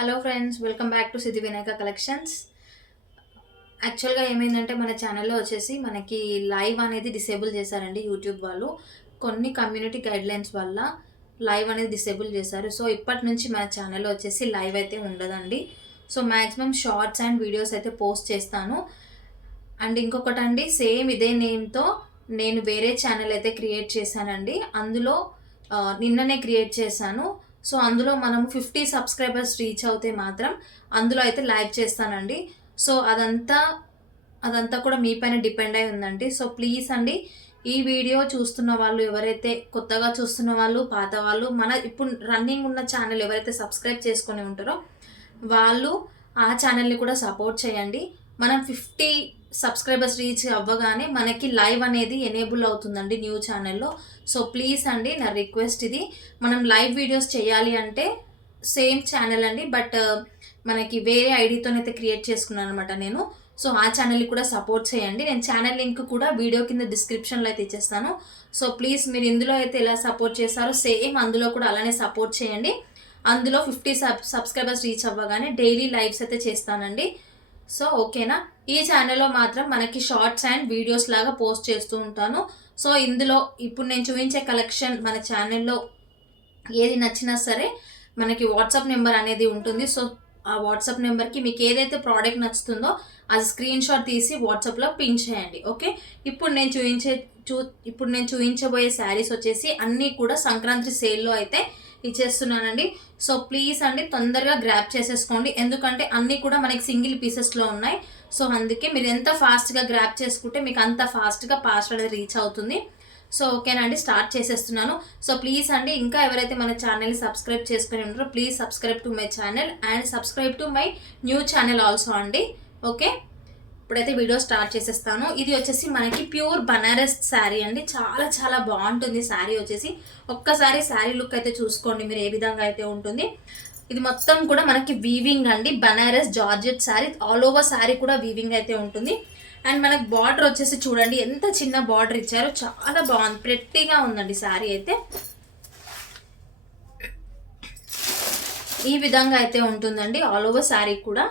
Hello friends, welcome back to Siddhi Vinayaka collections. యాక్చువల్గా ఏమైందంటే మన ఛానల్లో వచ్చేసి మనకి లైవ్ అనేది డిసేబుల్ చేశారండి యూట్యూబ్ వాళ్ళు. కొన్ని కమ్యూనిటీ గైడ్లైన్స్ వల్ల లైవ్ అనేది డిసేబుల్ చేశారు. సో ఇప్పటి నుంచి మన ఛానల్లో వచ్చేసి లైవ్ అయితే ఉండదండి. So maximum shorts and videos అయితే పోస్ట్ చేస్తాను. అండ్ ఇంకొకటండి, సేమ్ ఇదే నేమ్తో నేను వేరే ఛానల్ అయితే క్రియేట్ చేశానండి. అందులో నిన్ననే క్రియేట్ చేశాను. సో అందులో మనము 50 సబ్స్క్రైబర్స్ రీచ్ అవుతే మాత్రం అందులో అయితే లైవ్ చేస్తానండి. సో అదంతా కూడా మీ పైన డిపెండ్ అయి ఉందండి. సో ప్లీజ్ అండి, ఈ వీడియో చూస్తున్న వాళ్ళు ఎవరైతే కొత్తగా చూస్తున్న వాళ్ళు, పాత వాళ్ళు, మన ఇప్పుడు రన్నింగ్ ఉన్న ఛానల్ ఎవరైతే సబ్స్క్రైబ్ చేసుకొని ఉంటారో వాళ్ళు ఆ ఛానల్ని కూడా సపోర్ట్ చేయండి. మనం 50 సబ్స్క్రైబర్స్ రీచ్ అవ్వగానే మనకి లైవ్ అనేది ఎనేబుల్ అవుతుందండి న్యూ ఛానల్లో. సో ప్లీజ్ అండి, నా రిక్వెస్ట్ ఇది. మనం లైవ్ వీడియోస్ చేయాలి అంటే సేమ్ ఛానల్ అండి, బట్ మనకి వేరే ఐడితోనైతే క్రియేట్ చేసుకున్నాను అనమాట నేను. సో ఆ ఛానల్ని కూడా సపోర్ట్ చేయండి. నేను ఛానల్ లింక్ కూడా వీడియో కింద డిస్క్రిప్షన్లో అయితే ఇచ్చేస్తాను. సో ప్లీజ్ మీరు ఇందులో అయితే ఎలా సపోర్ట్ చేస్తారో సేమ్ అందులో కూడా అలానే సపోర్ట్ చేయండి. అందులో 50 సబ్స్క్రైబర్స్ రీచ్ అవ్వగానే డైలీ లైవ్స్ అయితే చేస్తానండి. సో ఓకేనా. ఈ ఛానల్లో మాత్రం మనకి షార్ట్స్ అండ్ వీడియోస్ లాగా పోస్ట్ చేస్తూ ఉంటాను. సో ఇందులో ఇప్పుడు నేను చూపించే కలెక్షన్ మన ఛానల్లో ఏది నచ్చినా సరే మనకి వాట్సాప్ నెంబర్ అనేది ఉంటుంది. సో ఆ వాట్సాప్ నెంబర్కి మీకు ఏదైతే ప్రోడక్ట్ నచ్చుతుందో అది స్క్రీన్ షాట్ తీసి వాట్సాప్లో పిన్ చేయండి. ఓకే. ఇప్పుడు నేను చూపించబోయే శారీస్ వచ్చేసి అన్నీ కూడా సంక్రాంతి సేల్లో అయితే ఇచ్చేస్తున్నానండి. సో ప్లీజ్ అండి, తొందరగా గ్రాప్ చేసేసుకోండి. ఎందుకంటే అన్నీ కూడా మనకి సింగిల్ పీసెస్లో ఉన్నాయి. సో అందుకే మీరు ఎంత ఫాస్ట్గా గ్రాప్ చేసుకుంటే మీకు అంత ఫాస్ట్గా పార్సల్ అనేది రీచ్ అవుతుంది. సో ఓకేనా అండి, స్టార్ట్ చేసేస్తున్నాను. సో ప్లీజ్ అండి, ఇంకా ఎవరైతే మన ఛానల్ని సబ్స్క్రైబ్ చేసుకుని ఉంటారో please subscribe to my channel and subscribe to my new channel also అండి. ఓకే, ఇప్పుడైతే వీడియో స్టార్ట్ చేసేస్తాను. ఇది వచ్చేసి మనకి ప్యూర్ బనారస్ శారీ అండి. చాలా చాలా బాగుంటుంది శారీ వచ్చేసి. ఒక్కసారి శారీ లుక్ అయితే చూసుకోండి మీరు ఏ విధంగా అయితే ఉంటుంది. ఇది మొత్తం కూడా మనకి వీవింగ్ అండి, Banaras georgette sari. All over sari కూడా వీవింగ్ అయితే ఉంటుంది. అండ్ మనకి బార్డర్ వచ్చేసి చూడండి ఎంత చిన్న బార్డర్ ఇచ్చారో, చాలా బాగుంది, ప్రెట్టీగా ఉందండి శారీ అయితే. ఈ విధంగా అయితే ఉంటుందండి ఆల్ ఓవర్ శారీ కూడా.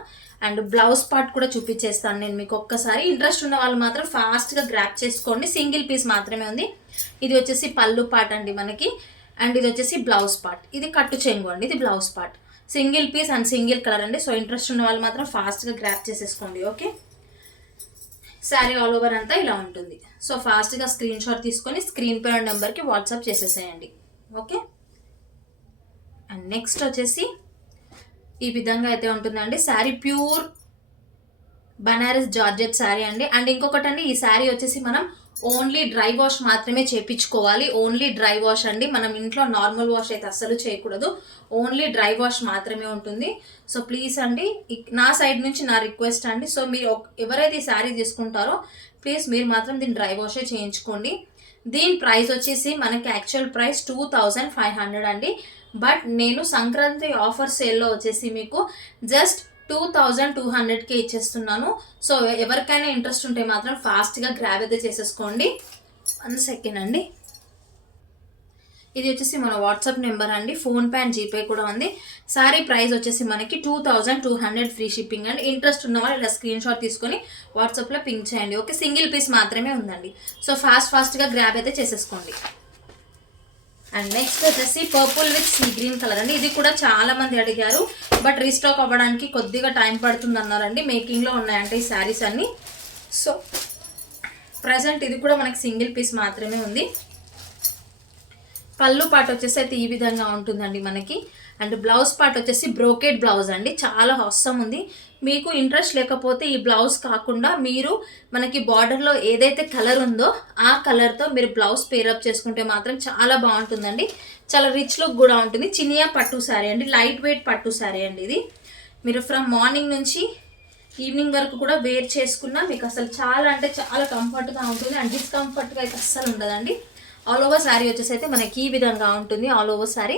అండ్ బ్లౌజ్ పార్ట్ కూడా చూపించేస్తాను నేను మీకు. ఒక్కసారి ఇంట్రెస్ట్ ఉన్న వాళ్ళు మాత్రం ఫాస్ట్గా గ్రాప్ చేసుకోండి. సింగిల్ పీస్ మాత్రమే ఉంది. ఇది వచ్చేసి పళ్ళు పార్ట్ అండి మనకి. అండ్ ఇది వచ్చేసి బ్లౌజ్ పార్ట్. ఇది కట్టు చెంగు అండి, ఇది blouse part. Single piece and single colour అండి. సో ఇంట్రెస్ట్ ఉన్న వాళ్ళు మాత్రం ఫాస్ట్గా గ్రాప్ చేసేసుకోండి. ఓకే, శారీ ఆల్ ఓవర్ అంతా ఇలా ఉంటుంది. సో ఫాస్ట్గా స్క్రీన్ షాట్ తీసుకొని స్క్రీన్ పైన నెంబర్కి వాట్సాప్ చేసేసేయండి. ఓకే. అండ్ నెక్స్ట్ వచ్చేసి ఈ విధంగా అయితే ఉంటుందండి శారీ. ప్యూర్ బనారస్ జార్జెట్ శారీ అండి. అండ్ ఇంకొకటి అండి, ఈ శారీ వచ్చేసి మనం ఓన్లీ డ్రై వాష్ మాత్రమే చేయించుకోవాలి. ఓన్లీ డ్రై వాష్ అండి, మనం ఇంట్లో నార్మల్ వాష్ అయితే అస్సలు చేయకూడదు. ఓన్లీ డ్రై వాష్ మాత్రమే ఉంటుంది. సో ప్లీజ్ అండి, నా సైడ్ నుంచి నా రిక్వెస్ట్ అండి. సో మీరు ఎవరైతే ఈ శారీ తీసుకుంటారో ప్లీజ్ మీరు మాత్రం దీన్ని డ్రై వాషే చేయించుకోండి. దీని ప్రైస్ వచ్చేసి మనకి యాక్చువల్ ప్రైస్ 2500 అండి. బట్ నేను సంక్రాంతి ఆఫర్ సేల్లో వచ్చేసి మీకు జస్ట్ 2200కే ఇచ్చేస్తున్నాను. సో ఎవరికైనా ఇంట్రెస్ట్ ఉంటే మాత్రం ఫాస్ట్గా గ్రాబ్ అయితే చేసేసుకోండి. 1 సెకండ్ అండి. ఇది వచ్చేసి మన వాట్సాప్ నెంబర్ అండి. ఫోన్పే అండ్ జీపే కూడా ఉంది. సారీ ప్రైస్ వచ్చేసి మనకి 2200 ఫ్రీ షిప్పింగ్ అండి. ఇంట్రెస్ట్ ఉన్న వాళ్ళు ఇలా స్క్రీన్ షాట్ తీసుకొని వాట్సాప్లో పింక్ చేయండి. ఓకే, సింగిల్ పీస్ మాత్రమే ఉందండి. సో ఫాస్ట్గా గ్రాబ్ అయితే చేసేసుకోండి. అండ్ నెక్స్ట్ వచ్చేసి purple with sea green colour అండి. ఇది కూడా చాలా మంది అడిగారు, బట్ రీస్టాక్ అవ్వడానికి కొద్దిగా టైం పడుతుంది అన్నారండి. మేకింగ్లో ఉన్నాయంటే ఈ శారీస్ అన్నీ. సో ప్రజెంట్ ఇది కూడా మనకి సింగిల్ పీస్ మాత్రమే ఉంది. పళ్ళు పార్ట్ వచ్చేసి అయితే ఈ విధంగా ఉంటుందండి మనకి. అండ్ బ్లౌజ్ పార్ట్ వచ్చేసి బ్రోకెడ్ బ్లౌజ్ అండి. చాలా అవసరం ఉంది. మీకు ఇంట్రెస్ట్ లేకపోతే ఈ బ్లౌజ్ కాకుండా మీరు మనకి బార్డర్లో ఏదైతే కలర్ ఉందో ఆ కలర్తో మీరు బ్లౌజ్ పేరప్ చేసుకుంటే మాత్రం చాలా బాగుంటుందండి. చాలా రిచ్ లుక్ కూడా ఉంటుంది. చినియా పట్టు శారీ అండి, లైట్ వెయిట్ పట్టు శారీ అండి. ఇది మీరు ఫ్రమ్ మార్నింగ్ నుంచి ఈవినింగ్ వరకు కూడా వేర్ చేసుకున్నా మీకు అసలు చాలా అంటే చాలా కంఫర్ట్గా ఉంటుంది. అండ్ డిస్కంఫర్ట్గా అయితే అస్సలు ఉండదండి. ఆల్ ఓవర్ శారీ వచ్చేసి అయితే మనకి ఈ విధంగా ఉంటుంది ఆల్ ఓవర్ శారీ.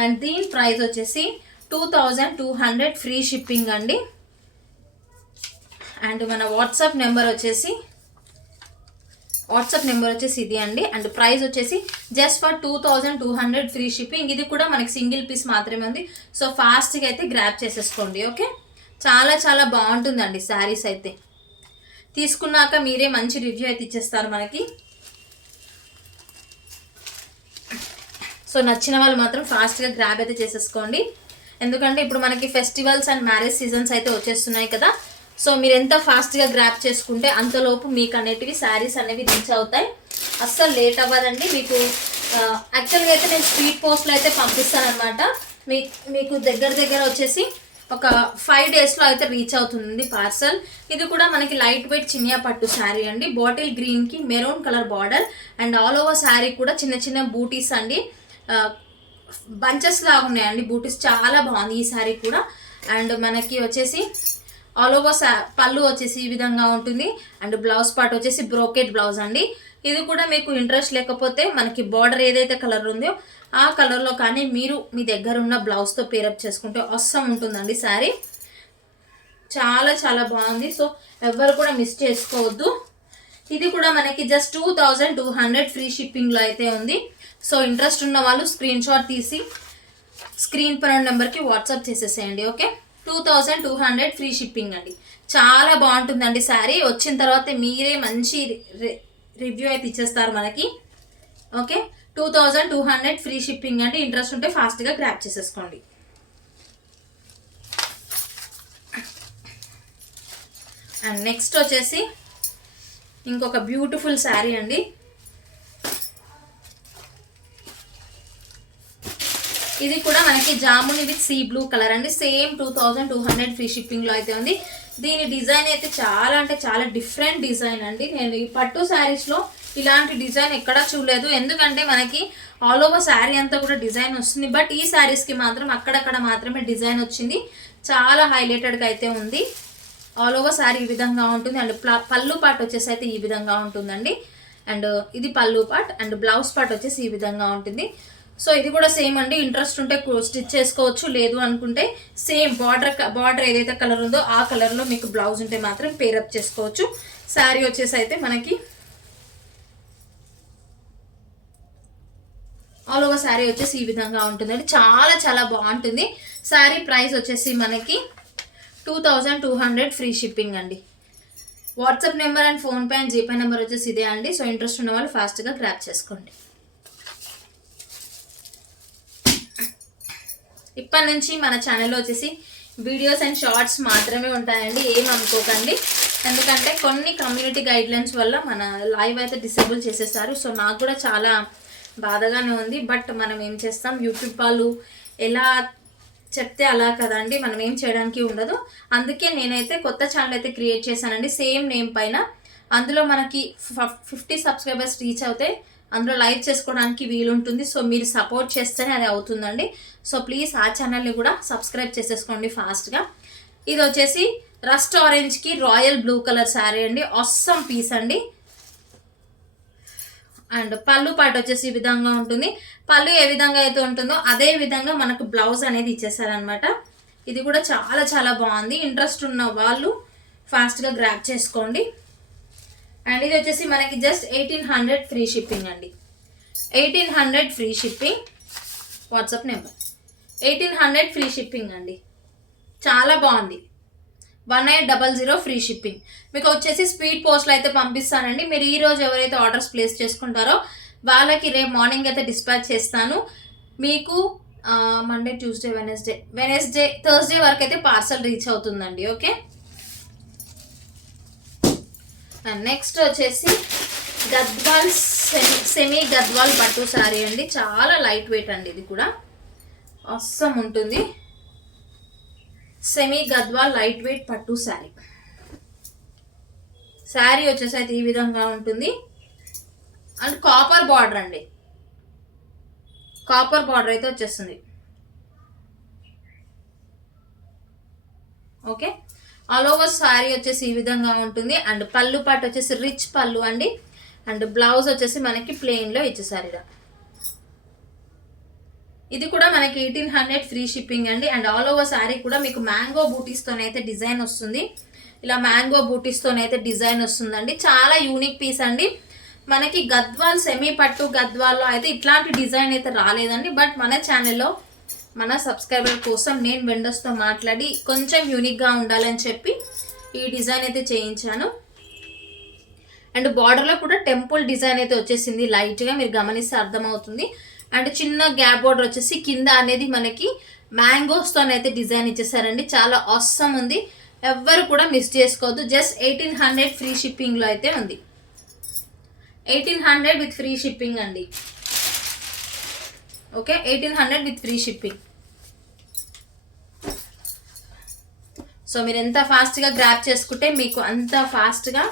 అండ్ దీని ప్రైస్ వచ్చేసి 2200 ఫ్రీ షిప్పింగ్ అండి. అండ్ మన వాట్సాప్ నెంబర్ వచ్చేసి వాట్సాప్ నెంబర్ వచ్చేసి ఇది అండి. అండ్ ప్రైస్ వచ్చేసి జస్ట్ ఫర్ 2200 ఫ్రీ షిప్పింగ్. ఇది కూడా మనకి సింగిల్ పీస్ మాత్రమే ఉంది. సో ఫాస్ట్గా అయితే గ్రాప్ చేసేసుకోండి. ఓకే, చాలా చాలా బాగుంటుందండి శారీస్ అయితే. తీసుకున్నాక మీరే మంచి రివ్యూ అయితే ఇచ్చేస్తారు మనకి. సో నచ్చిన వాళ్ళు మాత్రం ఫాస్ట్గా గ్రాబ్ అయితే చేసేసుకోండి. ఎందుకంటే ఇప్పుడు మనకి ఫెస్టివల్స్ అండ్ మ్యారేజ్ సీజన్స్ అయితే వచ్చేస్తున్నాయి కదా. సో మీరు ఎంత ఫాస్ట్గా గ్రాప్ చేసుకుంటే అంతలోపు మీకు అనేటివి శారీస్ అనేవి రీచ్ అవుతాయి. అస్సలు లేట్ అవ్వదండి మీకు. యాక్చువల్గా అయితే నేను స్పీడ్ పోస్ట్లో అయితే పంపిస్తాను అనమాట. మీకు దగ్గర వచ్చేసి ఒక 5 డేస్లో అయితే రీచ్ అవుతుంది పార్సల్. ఇది కూడా మనకి లైట్ వెయిట్ చినియా పట్టు శారీ అండి. బాటిల్ గ్రీన్కి maroon colour border and all over sari కూడా చిన్న చిన్న బూటీస్ అండి. బంచెస్ లాగా ఉన్నాయండి బూటీస్. చాలా బాగుంది ఈ శారీ కూడా. అండ్ మనకి వచ్చేసి ఆల్ ఓవర్ పళ్ళు వచ్చేసి ఈ విధంగా ఉంటుంది. అండ్ బ్లౌజ్ పార్ట్ వచ్చేసి బ్రోకెట్ బ్లౌజ్ అండి. ఇది కూడా మీకు ఇంట్రెస్ట్ లేకపోతే మనకి బార్డర్ ఏదైతే కలర్ ఉందో ఆ కలర్లో కానీ మీరు మీ దగ్గర ఉన్న బ్లౌజ్తో పేరప్ చేసుకుంటే అవసరం ఉంటుందండి శారీ. చాలా చాలా బాగుంది. సో ఎవరు కూడా మిస్ చేసుకోవద్దు. ఇది కూడా మనకి జస్ట్ 2200 ఫ్రీ షిప్పింగ్లో అయితే ఉంది. సో ఇంట్రెస్ట్ ఉన్న వాళ్ళు స్క్రీన్ షాట్ తీసి స్క్రీన్ పైన నెంబర్కి వాట్సాప్ చేసేసేయండి. ఓకే, 2200 ఫ్రీ షిప్పింగ్ అండి. చాలా బాగుంటుందండి శారీ. వచ్చిన తర్వాత మీరే మంచి రివ్యూ అయితే ఇచ్చేస్తారు మనకి. ఓకే, 2200 ఫ్రీ షిప్పింగ్ అండి. ఇంట్రెస్ట్ ఉంటే ఫాస్ట్గా గ్రాప్ చేసేసుకోండి. అండ్ నెక్స్ట్ వచ్చేసి ఇంకొక బ్యూటిఫుల్ శారీ అండి. ఇది కూడా మనకి జాముని విత్ సీ బ్లూ కలర్ అండి. సేమ్ 2200 ఫ్రీ షిప్పింగ్లో అయితే ఉంది. దీని డిజైన్ అయితే చాలా అంటే చాలా డిఫరెంట్ డిజైన్ అండి. నేను ఈ పట్టు శారీస్లో ఇలాంటి డిజైన్ ఎక్కడా చూడలేదు. ఎందుకంటే మనకి ఆల్ ఓవర్ శారీ అంతా కూడా డిజైన్ వస్తుంది. బట్ ఈ శారీస్కి మాత్రం అక్కడక్కడ మాత్రమే డిజైన్ వచ్చింది. చాలా హైలైటెడ్గా అయితే ఉంది. ఆల్ ఓవర్ శారీ ఈ విధంగా ఉంటుంది. అండ్ పళ్ళు పార్ట్ వచ్చేసి అయితే ఈ విధంగా ఉంటుందండి. అండ్ ఇది పళ్ళు పార్ట్ అండ్ బ్లౌజ్ పార్ట్ వచ్చేసి ఈ విధంగా ఉంటుంది. సో ఇది కూడా సేమ్ అండి. ఇంట్రెస్ట్ ఉంటే స్టిచ్ చేసుకోవచ్చు, లేదు అనుకుంటే సేమ్ బార్డర్ ఏదైతే కలర్ ఉందో ఆ కలర్లో మీకు బ్లౌజ్ ఉంటే మాత్రం పేరప్ చేసుకోవచ్చు. శారీ వచ్చేసి అయితే మనకి ఆల్ ఓవర్ శారీ వచ్చేసి ఈ విధంగా ఉంటుందండి. చాలా చాలా బాగుంటుంది శారీ. ప్రైస్ వచ్చేసి మనకి 2200 ఫ్రీ షిప్పింగ్ అండి. WhatsApp number and PhonePe and GPay number వచ్చేసి ఇదే అండి. సో ఇంట్రెస్ట్ ఉన్న వాళ్ళు ఫాస్ట్గా గ్రాప్ చేసుకోండి. ఇప్పటి నుంచి మన ఛానల్లో వచ్చేసి వీడియోస్ అండ్ షార్ట్స్ మాత్రమే ఉంటాయండి. ఏం అనుకోకండి. ఎందుకంటే కొన్ని కమ్యూనిటీ గైడ్లైన్స్ వల్ల మన లైవ్ అయితే డిసేబుల్ చేసేసారు. సో నాకు కూడా చాలా బాధగానే ఉంది. బట్ మనం ఏం చేస్తాం, యూట్యూబ్ వాళ్ళు ఎలా చెప్తే అలా కదండి, మనం ఏం చేయడానికి ఉండదు. అందుకే నేనైతే కొత్త ఛానల్ అయితే క్రియేట్ చేశానండి సేమ్ నేమ్ పైన. అందులో మనకి 50 సబ్స్క్రైబర్స్ రీచ్ అవుతే అందులో లైవ్ చేసుకోవడానికి వీలుంటుంది. సో మీరు సపోర్ట్ చేస్తేనే అది అవుతుందండి. సో ప్లీజ్ ఆ ఛానల్ని కూడా సబ్స్క్రైబ్ చేసేసుకోండి ఫాస్ట్గా. ఇది వచ్చేసి రస్ట్ ఆరెంజ్కి రాయల్ బ్లూ కలర్ శారీ అండి. ఆసమ్ పీస్ అండి. అండ్ పళ్ళు పాట వచ్చేసి ఈ విధంగా ఉంటుంది. పళ్ళు ఏ విధంగా అయితే ఉంటుందో అదే విధంగా మనకు బ్లౌజ్ అనేది ఇచ్చేసారనమాట. ఇది కూడా చాలా చాలా బాగుంది. ఇంట్రెస్ట్ ఉన్న వాళ్ళు ఫాస్ట్గా గ్రాప్ చేసుకోండి. అండ్ ఇది వచ్చేసి మనకి జస్ట్ 1800 ఫ్రీ షిప్పింగ్ అండి. 1800 free shipping. WhatsApp number 1800 free shipping అండి. చాలా బాగుంది. 1800 ఫ్రీ షిప్పింగ్. మీకు వచ్చేసి స్పీడ్ పోస్ట్లో అయితే పంపిస్తానండి. మీరు ఈరోజు ఎవరైతే ఆర్డర్స్ ప్లేస్ చేసుకుంటారో వాళ్ళకి రేపు మార్నింగ్ అయితే డిస్పాచ్ చేస్తాను. మీకు మండే, ట్యూస్డే, వెనస్డే, థర్స్డే వరకు అయితే పార్సల్ రీచ్ అవుతుందండి. ఓకే, అండ్ నెక్స్ట్ వచ్చేసి గద్వాల్ సెమీ గద్వాల్ పట్టు శారీ అండి. చాలా లైట్ వెయిట్ అండి. ఇది కూడా అస్సం ఉంటుంది. సెమీ గద్వాల్ లైట్ వెయిట్ పట్టు శారీ. శారీ వచ్చేసి అయితే ఈ విధంగా ఉంటుంది. అండ్ కాపర్ బార్డర్ అండి. కాపర్ బార్డర్ అయితే వచ్చేస్తుంది. ఓకే, ఆల్ ఓవర్ శారీ వచ్చేసి ఈ విధంగా ఉంటుంది. అండ్ పళ్ళు పాటు వచ్చేసి రిచ్ పళ్ళు అండి. అండ్ బ్లౌజ్ వచ్చేసి మనకి ప్లెయిన్లో ఇచ్చేసారు ఇలా. ఇది కూడా మనకి 1800 ఫ్రీ షిప్పింగ్ అండి. అండ్ ఆల్ ఓవర్ శారీ కూడా మీకు మ్యాంగో బూటీస్తోనైతే డిజైన్ వస్తుంది. ఇలా మ్యాంగో బూటీస్తోనైతే డిజైన్ వస్తుందండి. చాలా యూనిక్ పీస్ అండి. మనకి గద్వాల్ సెమీ పట్టు గద్వాల్లో అయితే ఇట్లాంటి డిజైన్ అయితే రాలేదండి. బట్ మన ఛానల్లో మన సబ్స్క్రైబర్ కోసం నేను వెండర్స్తో మాట్లాడి కొంచెం యూనిక్గా ఉండాలని చెప్పి ఈ డిజైన్ అయితే చేయించాను. అండ్ బార్డర్లో కూడా టెంపుల్ డిజైన్ అయితే వచ్చేసింది లైట్గా, మీరు గమనిస్తే అర్థమవుతుంది. అండ్ చిన్న గ్యాప్ బార్డర్ వచ్చేసి కింద అనేది మనకి మ్యాంగోస్తో అయితే డిజైన్ ఇచ్చేసారండి. చాలా ఆసమ్ ఉంది, ఎవ్వరు కూడా మిస్ చేసుకోవద్దు. జస్ట్ 1800 ఫ్రీ షిప్పింగ్లో అయితే ఉంది. 1800 విత్ ఫ్రీ షిప్పింగ్ అండి. Okay, 1800 with free shipping. So మీరు ఎంత ఫాస్ట్గా గ్రాప్ చేసుకుంటే మీకు అంత ఫాస్ట్గా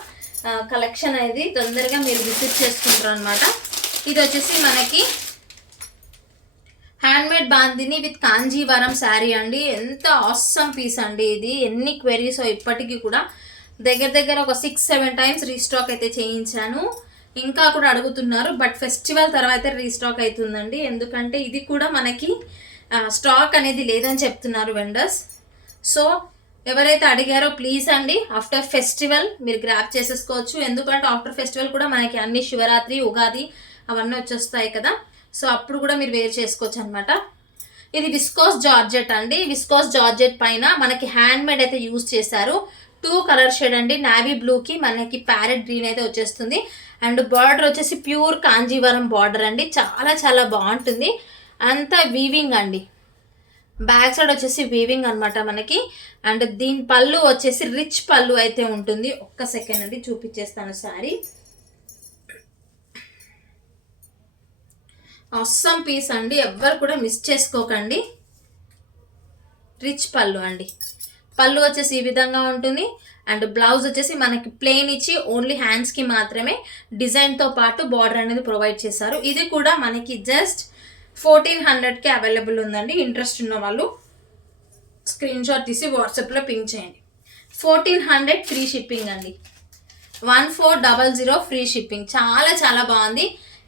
కలెక్షన్ అనేది తొందరగా మీరు విజిట్ చేసుకుంటారు అనమాట. ఇది వచ్చేసి మనకి హ్యాండ్మేడ్ బాందిని విత్ కాంజీవరం శారీ అండి. ఎంత ఆసమ్ పీస్ అండి ఇది. ఎన్ని క్వెరీస్ ఇప్పటికీ కూడా దగ్గర ఒక 6-7 టైమ్స్ రీస్టాక్ అయితే చేయించాను. ఇంకా కూడా అడుగుతున్నారు, బట్ ఫెస్టివల్ తర్వాత రీస్టాక్ అవుతుందండి. ఎందుకంటే ఇది కూడా మనకి స్టాక్ అనేది లేదని చెప్తున్నారు వెండర్స్. సో ఎవరైతే అడిగారో ప్లీజ్ అండి, ఆఫ్టర్ ఫెస్టివల్ మీరు గ్రాప్ చేసేసుకోవచ్చు. ఎందుకంటే ఆఫ్టర్ ఫెస్టివల్ కూడా మనకి అన్ని శివరాత్రి, ఉగాది అవన్నీ వచ్చేస్తాయి కదా. సో అప్పుడు కూడా మీరు వేర్ చేసుకోవచ్చు అనమాట. ఇది విస్కోస్ జార్జెట్ అండి. విస్కోస్ జార్జెట్ పైన మనకి హ్యాండ్మేడ్ అయితే యూజ్ చేశారు. 2 కలర్ షేడ్ అండి. నావీ బ్లూకి మనకి ప్యారెట్ గ్రీన్ అయితే వచ్చేస్తుంది. అండ్ బార్డర్ వచ్చేసి ప్యూర్ కాంజీవరం బార్డర్ అండి. చాలా చాలా బాగుంటుంది. అంతా వీవింగ్ అండి. బ్యాక్ సైడ్ వచ్చేసి వీవింగ్ అనమాట మనకి. అండ్ దీని పళ్ళు వచ్చేసి రిచ్ పళ్ళు అయితే ఉంటుంది. ఒక్క సెకండ్ అండి చూపించేస్తాను శారీ. ఆసమ్ పీస్ అండి, ఎవ్వరు కూడా మిస్ చేసుకోకండి. రిచ్ పళ్ళు అండి. పళ్ళు వచ్చేసి ఈ విధంగా ఉంటుంది. అండ్ బ్లౌజ్ వచ్చేసి మనకి ప్లెయిన్ ఇచ్చి ఓన్లీ హ్యాండ్స్కి మాత్రమే డిజైన్తో పాటు బార్డర్ అనేది ప్రొవైడ్ చేశారు. ఇది కూడా మనకి జస్ట్ 1400కి అవైలబుల్ ఉందండి. ఇంట్రెస్ట్ ఉన్న వాళ్ళు స్క్రీన్ షాట్ తీసి వాట్సాప్లో పింక్ చేయండి. 1400 ఫ్రీ షిప్పింగ్ అండి. 1400 ఫ్రీ షిప్పింగ్. చాలా చాలా బాగుంది,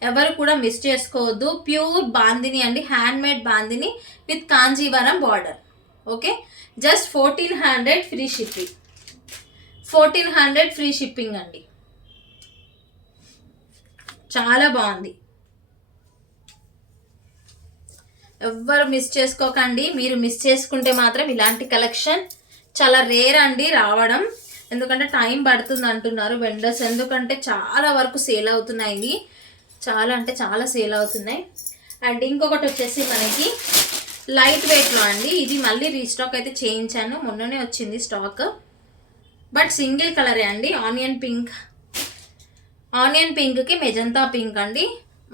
ఎవరు కూడా మిస్ చేసుకోవద్దు. ప్యూర్ బాందిని అండి, handmade bandhani with Kanjeevaram border. Okay, just 1400 free shipping. 1400 free shipping అండి. చాలా బాగుంది, ఎవ్వరు మిస్ చేసుకోకండి. మీరు మిస్ చేసుకుంటే మాత్రం ఇలాంటి కలెక్షన్ చాలా రేర్ అండి రావడం. ఎందుకంటే టైం పడుతుంది అంటున్నారు వెండర్స్. ఎందుకంటే చాలా వరకు సేల్ అవుతున్నాయి, చాలా అంటే చాలా సేల్ అవుతున్నాయి. అండ్ ఇంకొకటి వచ్చేసి మనకి లైట్ వెయిట్లో అండి. ఇది మళ్ళీ రీస్టాక్ అయితే చేయించాను, మొన్ననే వచ్చింది స్టాక్. బట్ సింగిల్ కలరే అండి. ఆనియన్ పింక్కి మెజంతా పింక్ అండి.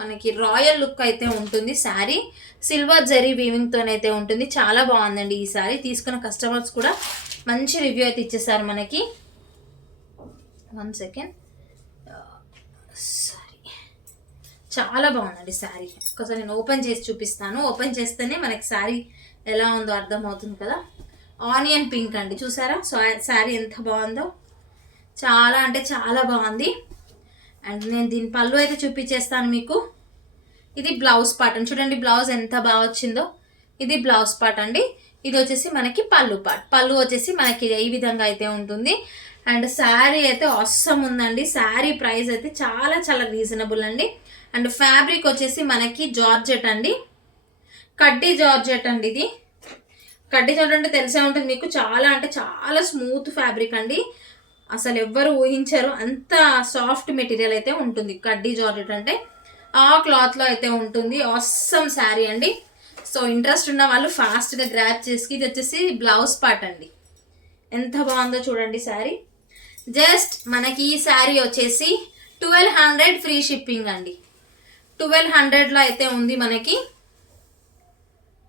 మనకి రాయల్ లుక్ అయితే ఉంటుంది శారీ. సిల్వర్ జరీ వీవింగ్తోనైతే ఉంటుంది. చాలా బాగుందండి ఈ శారీ. తీసుకున్న కస్టమర్స్ కూడా మంచి రివ్యూ అయితే ఇచ్చేసారు మనకి. 1 సెకండ్. చాలా బాగుందండి శారీ. ఒకసారి నేను ఓపెన్ చేసి చూపిస్తాను. ఓపెన్ చేస్తేనే మనకి శారీ ఎలా ఉందో అర్థమవుతుంది కదా. ఆనియన్ పింక్ అండి, చూసారా శారీ ఎంత బాగుందో. చాలా అంటే చాలా బాగుంది. అండ్ నేను దీని పళ్ళు అయితే చూపించేస్తాను మీకు. ఇది బ్లౌజ్ పార్ట్ అని చూడండి, బ్లౌజ్ ఎంత బాగా వచ్చిందో. ఇది బ్లౌజ్ పార్ట్ అండి. ఇది వచ్చేసి మనకి పళ్ళు పార్ట్. పళ్ళు వచ్చేసి మనకి ఈ విధంగా అయితే ఉంటుంది. అండ్ శారీ అయితే ఆసమ్ ఉందండి. శారీ ప్రైస్ అయితే చాలా చాలా రీజనబుల్ అండి. అండ్ ఫ్యాబ్రిక్ వచ్చేసి మనకి జార్జెట్ అండి, కడ్డీ జార్జెట్ అండి. ఇది కడ్డీ జార్జెట్ అంటే తెలిసే ఉంటుంది మీకు. చాలా అంటే చాలా స్మూత్ ఫ్యాబ్రిక్ అండి. అసలు ఎవ్వరు ఊహించరు అంత సాఫ్ట్ మెటీరియల్ అయితే ఉంటుంది కడ్డీ జార్జెట్ అంటే. ఆ క్లాత్లో అయితే ఉంటుంది. ఆసమ్ శారీ అండి. సో ఇంట్రెస్ట్ ఉన్న వాళ్ళు ఫాస్ట్గా గ్రాప్ చేసి. ఇది వచ్చేసి బ్లౌజ్ పార్ట్ అండి. ఎంత బాగుందో చూడండి శారీ. జస్ట్ మనకి ఈ శారీ వచ్చేసి 1200 ఫ్రీ షిప్పింగ్ అండి. 1200లో అయితే ఉంది మనకి.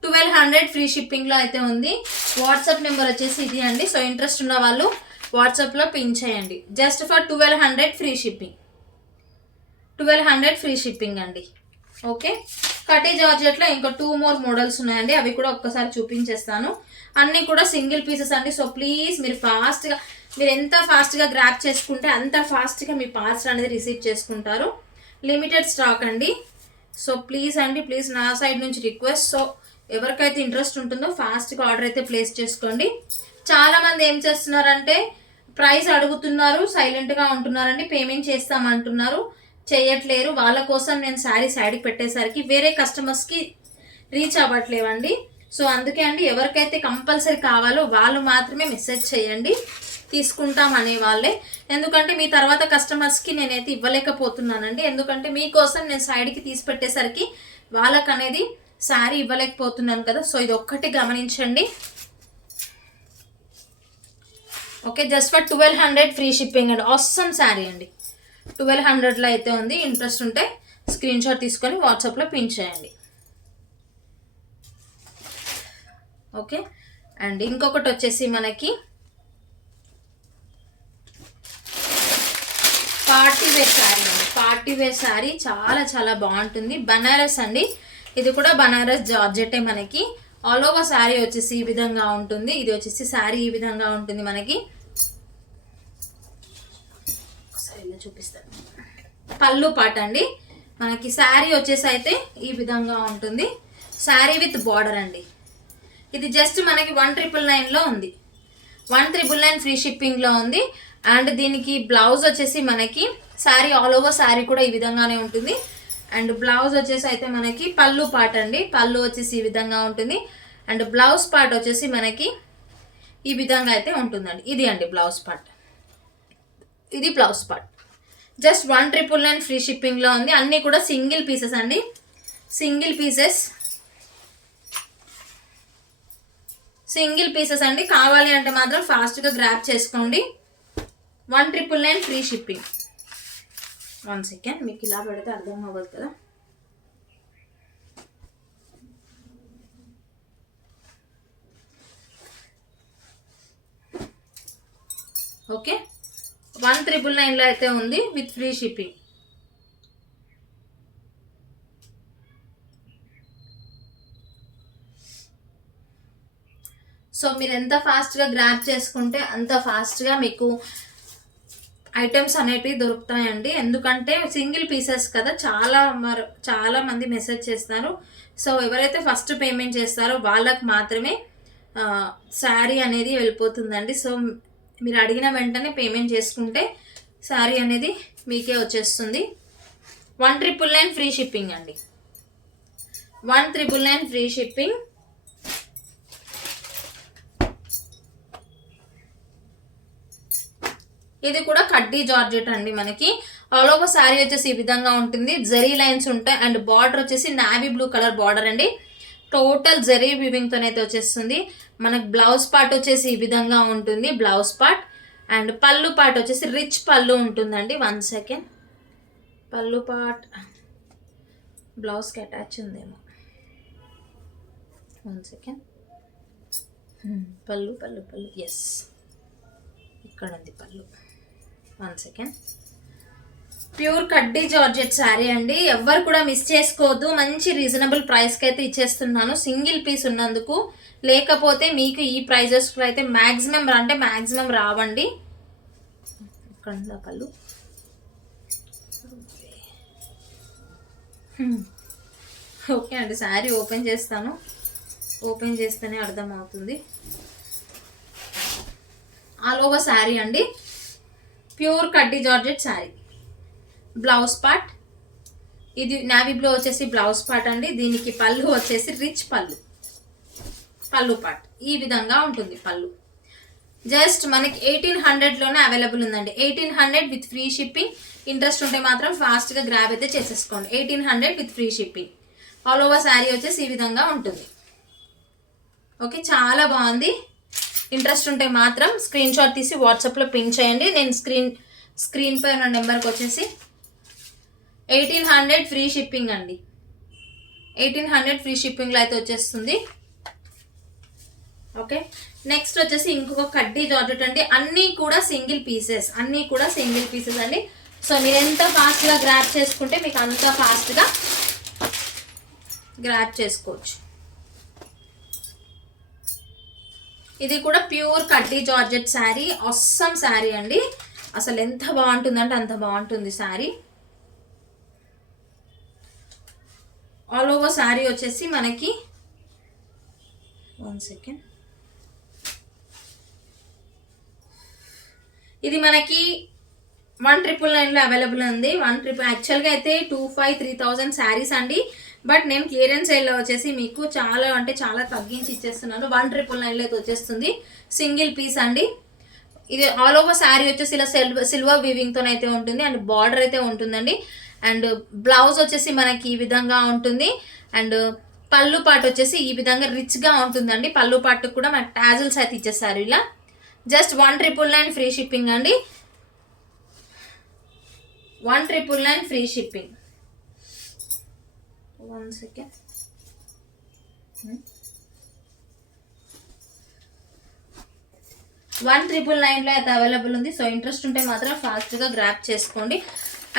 1200 ఫ్రీ షిప్పింగ్లో అయితే ఉంది. వాట్సాప్ నెంబర్ వచ్చేసి ఇది అండి. సో ఇంట్రెస్ట్ ఉన్న వాళ్ళు వాట్సాప్లో పిన్ చేయండి. Just for 1200 free shipping. 1200 free shipping అండి. ఓకే, కటీ జార్జెట్లో ఇంకా 2 more మోడల్స్ ఉన్నాయండి. అవి కూడా ఒక్కసారి చూపించేస్తాను. అన్నీ కూడా సింగిల్ పీసెస్ అండి. సో ప్లీజ్ మీరు ఫాస్ట్గా, మీరు ఎంత ఫాస్ట్గా గ్రాప్ చేసుకుంటే అంత ఫాస్ట్గా మీ పార్సల్ అనేది రిసీవ్ చేసుకుంటారు. లిమిటెడ్ స్టాక్ అండి. సో ప్లీజ్ అండి, ప్లీజ్ నా సైడ్ నుంచి రిక్వెస్ట్. సో ఎవరికైతే ఇంట్రెస్ట్ ఉంటుందో ఫాస్ట్గా ఆర్డర్ అయితే ప్లేస్ చేసుకోండి. చాలామంది ఏం చేస్తున్నారంటే ప్రైస్ అడుగుతున్నారు, సైలెంట్గా ఉంటున్నారండి, పేమెంట్ చేస్తామంటున్నారు. చేయట్లేరు. వాళ్ళ కోసం నేను శారీ సైడ్కి పెట్టేసరికి వేరే కస్టమర్స్కి రీచ్ అవ్వట్లేవండి. సో అందుకే అండి, ఎవరికైతే కంపల్సరీ కావాలో వాళ్ళు మాత్రమే మెసేజ్ చేయండి, తీసుకుంటాం అనే వాళ్ళే. ఎందుకంటే మీ తర్వాత కస్టమర్స్కి నేనైతే ఇవ్వలేకపోతున్నానండి. ఎందుకంటే మీకోసం నేను సైడ్కి తీసి పెట్టేసరికి వాళ్ళకనేది శారీ ఇవ్వలేకపోతున్నాను కదా. సో ఇది ఒక్కటి గమనించండి. Okay, just for 1200 free shipping అండి. ఆసమ్ శారీ అండి. 1200లో అయితే ఉంది. ఇంట్రెస్ట్ ఉంటే స్క్రీన్ షాట్ తీసుకొని వాట్సాప్లో పిన్ చేయండి. ఓకే, అండ్ ఇంకొకటి వచ్చేసి మనకి పార్టీ వేర్ శారీ అండి. పార్టీ వేర్ శారీ చాలా చాలా బాగుంటుంది. బనారస్ అండి. ఇది కూడా బనారస్ జార్జెటే. మనకి ఆల్ ఓవర్ శారీ వచ్చేసి ఈ విధంగా ఉంటుంది. ఇది వచ్చేసి శారీ ఈ విధంగా ఉంటుంది. మనకి చూపిస్తాను. పళ్ళు పాట అండి. మనకి శారీ వచ్చేసి అయితే ఈ విధంగా ఉంటుంది. శారీ విత్ బార్డర్ అండి. ఇది జస్ట్ మనకి 1999లో ఉంది. 1999 ఫ్రీ షిప్పింగ్లో ఉంది. అండ్ దీనికి బ్లౌజ్ వచ్చేసి మనకి శారీ ఆల్ ఓవర్ శారీ కూడా ఈ విధంగానే ఉంటుంది. అండ్ బ్లౌజ్ వచ్చేసి అయితే మనకి పళ్ళు పాట అండి. పళ్ళు వచ్చేసి ఈ విధంగా ఉంటుంది. అండ్ బ్లౌజ్ పార్ట్ వచ్చేసి మనకి ఈ విధంగా అయితే ఉంటుందండి. ఇది అండి బ్లౌజ్ పార్ట్. ఇది బ్లౌజ్ పార్ట్. జస్ట్ 1999 ఫ్రీ షిప్పింగ్లో ఉంది. అన్నీ కూడా సింగిల్ పీసెస్ అండి. సింగిల్ పీసెస్ అండి. కావాలి అంటే మాత్రం ఫాస్ట్గా గ్రాప్ చేసుకోండి. 1999 ఫ్రీ షిప్పింగ్. 1 సెకండ్, మీకు ఇలా పెడితే అర్థం అవ్వదు కదా. ఓకే, 1999లో అయితే ఉంది విత్ ఫ్రీ షిప్పింగ్. సో మీరు ఎంత ఫాస్ట్గా గ్రాప్ చేసుకుంటే అంత ఫాస్ట్గా మీకు ఐటమ్స్ అనేటివి దొరుకుతాయండి. ఎందుకంటే సింగిల్ పీసెస్ కదా, చాలా మంది మెసేజ్ చేస్తారు. సో ఎవరైతే ఫస్ట్ పేమెంట్ చేస్తారో వాళ్ళకి మాత్రమే శారీ అనేది వెళ్ళిపోతుందండి. సో మీరు అడిగిన వెంటనే పేమెంట్ చేసుకుంటే శారీ అనేది మీకే వచ్చేస్తుంది. 1999 ఫ్రీ షిప్పింగ్ అండి. 1999 ఫ్రీ షిప్పింగ్. ఇది కూడా కడ్డీ జార్జెట్ అండి. మనకి ఆల్ ఓవర్ శారీ వచ్చేసి ఈ విధంగా ఉంటుంది. జరీ లైన్స్ ఉంటాయి. అండ్ బార్డర్ వచ్చేసి నావీ బ్లూ కలర్ బార్డర్ అండి. టోటల్ జరీ వీవింగ్తో అయితే వచ్చేస్తుంది. మనకు బ్లౌజ్ పార్ట్ వచ్చేసి ఈ విధంగా ఉంటుంది. బ్లౌజ్ పార్ట్ అండ్ పళ్ళు పార్ట్ వచ్చేసి రిచ్ పళ్ళు ఉంటుందండి. 1 సెకండ్, పళ్ళు పార్ట్ బ్లౌజ్కి అటాచ్ ఉందేమో. 1 సెకండ్. పళ్ళు పళ్ళు పళ్ళు ఎస్, ఇక్కడ ఉంది పళ్ళు. 1 సెకండ్. ప్యూర్ కడ్డీ జార్జెట్ శారీ అండి. ఎవ్వరు కూడా మిస్ చేసుకోవద్దు. మంచి రీజనబుల్ ప్రైస్కి అయితే ఇచ్చేస్తున్నాను సింగిల్ పీస్ ఉన్నందుకు. లేకపోతే మీకు ఈ ప్రైజెస్లో అయితే మ్యాక్సిమం రావండి. ఇక్కడ ఉందా పళ్ళు. ఓకే అండి, శారీ ఓపెన్ చేస్తాను. ఓపెన్ చేస్తేనే అర్థమవుతుంది. ఆల్ ఓవర్ శారీ అండి. ప్యూర్ కడ్డీ జార్జెట్ శారీ. బ్లౌజ్ పార్ట్ ఇది నావీ బ్లూ వచ్చేసి బ్లౌజ్ పార్ట్ అండి. దీనికి పళ్ళు వచ్చేసి రిచ్ పళ్ళు పార్ట్ ఈ విధంగా ఉంటుంది. పళ్ళు జస్ట్ మనకి 1800లోనే అవైలబుల్ ఉందండి. 1800 విత్ ఫ్రీ షిప్పింగ్. ఇంట్రెస్ట్ ఉంటే మాత్రం ఫాస్ట్గా గ్రాబ్ అయితే చేసేసుకోండి. 1800 with free shipping. All over sari వచ్చేసి ఈ విధంగా ఉంటుంది. ఓకే, చాలా బాగుంది. ఇంట్రెస్ట్ ఉంటే మాత్రం స్క్రీన్ షాట్ తీసి వాట్సాప్లో పిన్ చేయండి. నేను స్క్రీన్ పై ఉన్న నెంబర్కి వచ్చేసి 1800 ఫ్రీ షిప్పింగ్ అండి. 1800 ఫ్రీ షిప్పింగ్లో అయితే వచ్చేస్తుంది. ఓకే, నెక్స్ట్ వచ్చేసి ఇంకొక కడ్డీ జార్జెట్ అండి. అన్నీ కూడా సింగిల్ పీసెస్ అండి. సో మీరు ఎంత ఫాస్ట్గా గ్రాప్ చేసుకుంటే మీకు అంత ఫాస్ట్గా గ్రాప్ చేసుకోవచ్చు. ఇది కూడా ప్యూర్ కడ్డీ జార్జెట్ శారీ. ఆసమ్ శారీ అండి. అసలు ఎంత బాగుంటుందంటే అంత బాగుంటుంది శారీ. ఆల్ ఓవర్ శారీ వచ్చేసి మనకి 1 సెకండ్. ఇది మనకి 1999లో అవైలబుల్ ఉంది. యాక్చువల్గా అయితే 25,000-3,000 శారీస్ అండి. బట్ నేను క్లియరెన్స్ సేల్లో వచ్చేసి మీకు చాలా అంటే చాలా తగ్గించి ఇచ్చేస్తున్నాను. 1999లో అయితే వచ్చేస్తుంది. సింగిల్ పీస్ అండి. ఇది ఆల్ ఓవర్ శారీ వచ్చేసి ఇలా సిల్వర్ వీవింగ్తో అయితే ఉంటుంది. అండ్ బార్డర్ అయితే ఉంటుందండి. అండ్ బ్లౌజ్ వచ్చేసి మనకి ఈ విధంగా ఉంటుంది. అండ్ పళ్ళు పాటు వచ్చేసి ఈ విధంగా రిచ్గా ఉంటుందండి. పళ్ళు పాటు కూడా మనకి టాజిల్స్ అయితే ఇచ్చేస్తారు. ఇలా జస్ట్ 1999 ఫ్రీ షిప్పింగ్ అండి. 1999 ఫ్రీ షిప్పింగ్. 1 సెకండ్. 1999లో అయితే అవైలబుల్ ఉంది. సో ఇంట్రెస్ట్ ఉంటే మాత్రం ఫాస్ట్గా గ్రాప్ చేసుకోండి.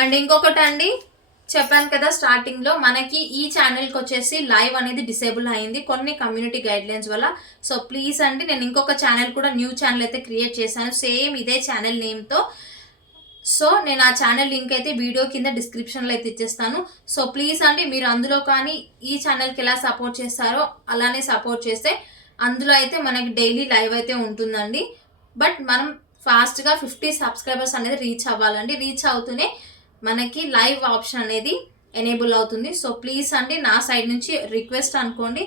అండ్ ఇంకొకటి అండి, చెప్పాను కదా స్టార్టింగ్లో, మనకి ఈ ఛానల్కి వచ్చేసి లైవ్ అనేది డిసేబుల్ అయింది కొన్ని కమ్యూనిటీ గైడ్లైన్స్ వల్ల. సో ప్లీజ్ అండి, నేను ఇంకొక ఛానల్ కూడా న్యూ ఛానల్ అయితే క్రియేట్ చేశాను సేమ్ ఇదే ఛానల్ నేమ్తో. సో నేను ఆ ఛానల్ లింక్ అయితే వీడియో కింద డిస్క్రిప్షన్లో అయితే ఇచ్చేస్తాను. సో ప్లీజ్ అండి, మీరు అందులో కానీ ఈ ఛానల్కి ఎలా సపోర్ట్ చేస్తారో అలానే సపోర్ట్ చేస్తే అందులో అయితే మనకి డైలీ లైవ్ అయితే ఉంటుందండి. బట్ మనం ఫాస్ట్గా 50 సబ్స్క్రైబర్స్ అనేది రీచ్ అవ్వాలండి. రీచ్ అవుతూనే మనకి లైవ్ ఆప్షన్ అనేది ఎనేబుల్ అవుతుంది. సో ప్లీజ్ అండి, నా సైడ్ నుంచి రిక్వెస్ట్ అనుకోండి,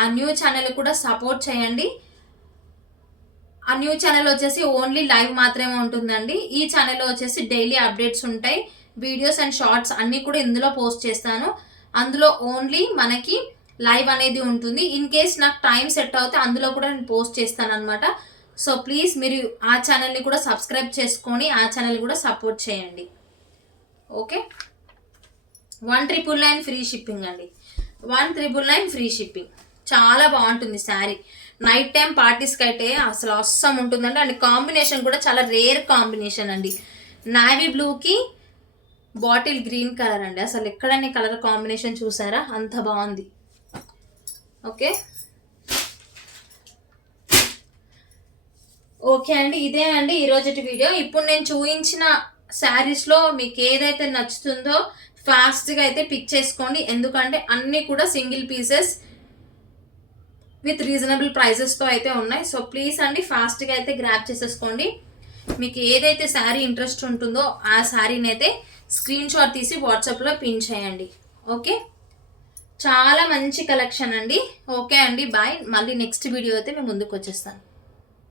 ఆ న్యూ ఛానల్ కూడా సపోర్ట్ చేయండి. ఆ న్యూ ఛానల్ వచ్చేసి ఓన్లీ లైవ్ మాత్రమే ఉంటుందండి. ఈ ఛానల్లో వచ్చేసి డైలీ అప్డేట్స్ ఉంటాయి. వీడియోస్ అండ్ షార్ట్స్ అన్నీ కూడా ఇందులో పోస్ట్ చేస్తాను. అందులో ఓన్లీ మనకి లైవ్ అనేది ఉంటుంది. ఇన్ కేస్ నాకు టైం సెట్ అవుతే అందులో కూడా నేను పోస్ట్ చేస్తాను అనమాట. సో ప్లీజ్ మీరు ఆ ఛానల్ని కూడా సబ్స్క్రైబ్ చేసుకొని ఆ ఛానల్ కూడా సపోర్ట్ చేయండి. ఓకే. 1999 ఫ్రీ షిప్పింగ్ అండి. 1999 ఫ్రీ షిప్పింగ్. చాలా బాగుంటుంది శారీ. నైట్ టైం పార్టీస్కి అయితే అసలు అస్సం ఉంటుందండి. అండ్ కాంబినేషన్ కూడా చాలా రేర్ కాంబినేషన్ అండి. నావీ బ్లూకి బాటిల్ గ్రీన్ కలర్ అండి. అసలు ఎక్కడైనా కలర్ కాంబినేషన్ చూసారా, అంత బాగుంది. ఓకే ఓకే అండి, ఇదే అండి ఈరోజు వీడియో. ఇప్పుడు నేను చూపించిన శారీస్లో మీకు ఏదైతే నచ్చుతుందో ఫాస్ట్గా అయితే పిక్ చేసుకోండి. ఎందుకంటే అన్నీ కూడా సింగిల్ పీసెస్ విత్ రీజనబుల్ ప్రైజెస్తో అయితే ఉన్నాయి. సో ప్లీజ్ అండి, ఫాస్ట్గా అయితే గ్రాప్ చేసేసుకోండి. మీకు ఏదైతే శారీ ఇంట్రెస్ట్ ఉంటుందో ఆ శారీని అయితే స్క్రీన్ షాట్ తీసి వాట్సాప్లో పిన్ చేయండి. ఓకే, చాలా మంచి కలెక్షన్ అండి. ఓకే అండి, బాయ్. మళ్ళీ నెక్స్ట్ వీడియో అయితే మేము ముందుకు వచ్చేస్తాను.